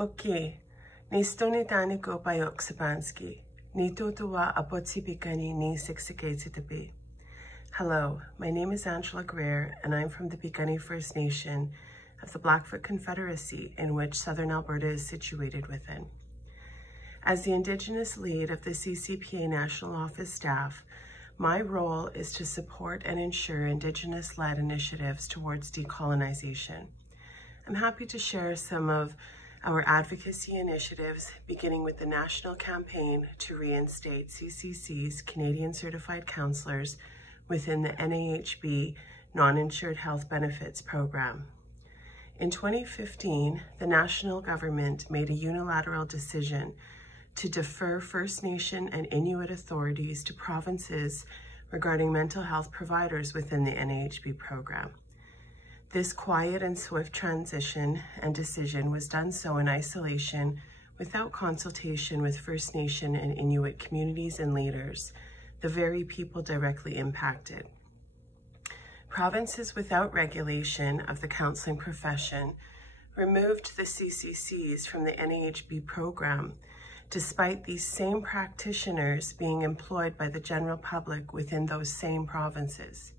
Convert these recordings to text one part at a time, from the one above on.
Okay, ni stoni tani ko payok sapanski, ni tutuwa apotsi pikani ni siksiketsitapi. Hello, my name is Angela Grier, and I'm from the Piikani First Nation of the Blackfoot Confederacy, in which Southern Alberta is situated within. As the Indigenous lead of the CCPA National Office staff, my role is to support and ensure Indigenous-led initiatives towards decolonization. I'm happy to share some of our advocacy initiatives, beginning with the national campaign to reinstate CCC's Canadian Certified Counselors within the NAHB Non-Insured Health Benefits Program. In 2015, the national government made a unilateral decision to defer First Nation and Inuit authorities to provinces regarding mental health providers within the NAHB program. This quiet and swift transition and decision was done so in isolation without consultation with First Nation and Inuit communities and leaders, the very people directly impacted. Provinces without regulation of the counseling profession removed the CCCs from the NAHB program, despite these same practitioners being employed by the general public within those same provinces.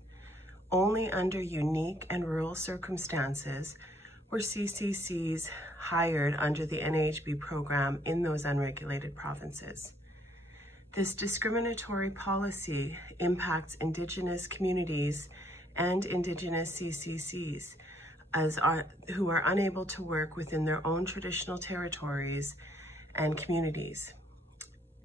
Only under unique and rural circumstances were CCCs hired under the NAHB program in those unregulated provinces. This discriminatory policy impacts Indigenous communities and Indigenous CCCs who are unable to work within their own traditional territories and communities.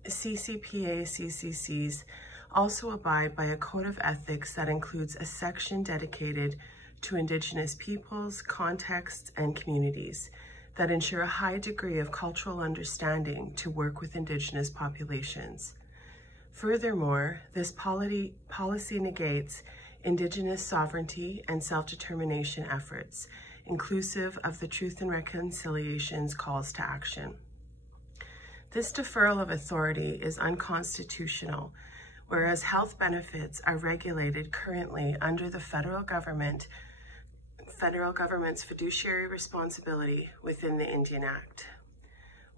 CCPA CCCs also abide by a code of ethics that includes a section dedicated to Indigenous peoples, contexts, and communities that ensure a high degree of cultural understanding to work with Indigenous populations. Furthermore, this policy negates Indigenous sovereignty and self-determination efforts, inclusive of the Truth and Reconciliation's calls to action. This deferral of authority is unconstitutional, whereas health benefits are regulated currently under the federal government's fiduciary responsibility within the Indian Act.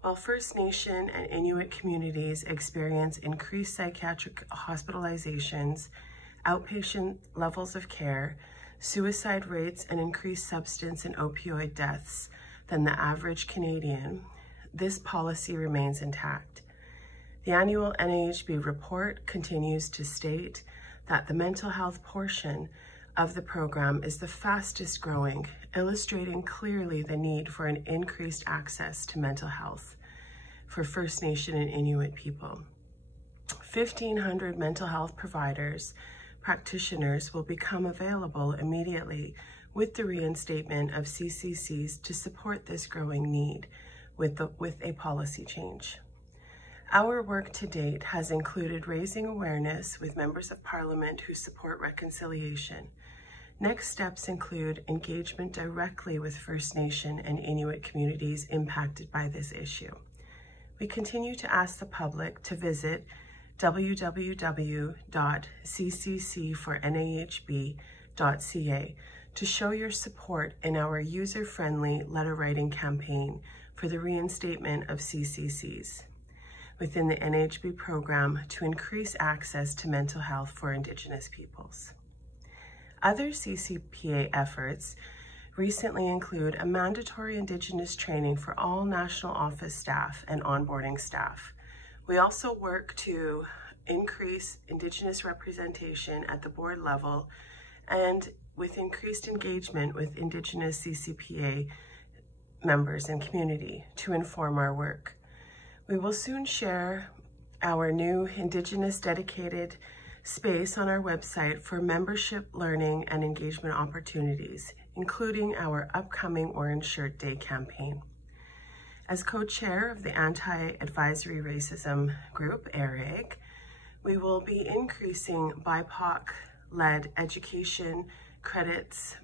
While First Nation and Inuit communities experience increased psychiatric hospitalizations, outpatient levels of care, suicide rates, and increased substance and opioid deaths than the average Canadian, this policy remains intact. The annual NAHB report continues to state that the mental health portion of the program is the fastest growing, illustrating clearly the need for an increased access to mental health for First Nation and Inuit people. 1,500 mental health practitioners will become available immediately with the reinstatement of CCCs to support this growing need with a policy change. Our work to date has included raising awareness with members of Parliament who support reconciliation. Next steps include engagement directly with First Nation and Inuit communities impacted by this issue. We continue to ask the public to visit www.cccfornahb.ca to show your support in our user-friendly letter writing campaign for the reinstatement of CCCs within the NAHB program to increase access to mental health for Indigenous peoples. Other CCPA efforts recently include a mandatory Indigenous training for all national office staff and onboarding staff. We also work to increase Indigenous representation at the board level and with increased engagement with Indigenous CCPA members and community to inform our work. We will soon share our new Indigenous dedicated space on our website for membership, learning, and engagement opportunities, including our upcoming Orange Shirt Day campaign. As co-chair of the Anti-Advisory Racism group, ARAG, we will be increasing BIPOC-led education credits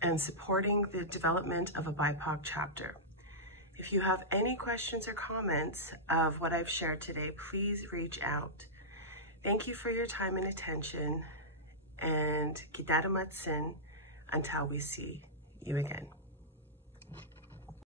and supporting the development of a BIPOC chapter. If you have any questions or comments of what I've shared today, please reach out. Thank you for your time and attention, and Gidadamatsin until we see you again.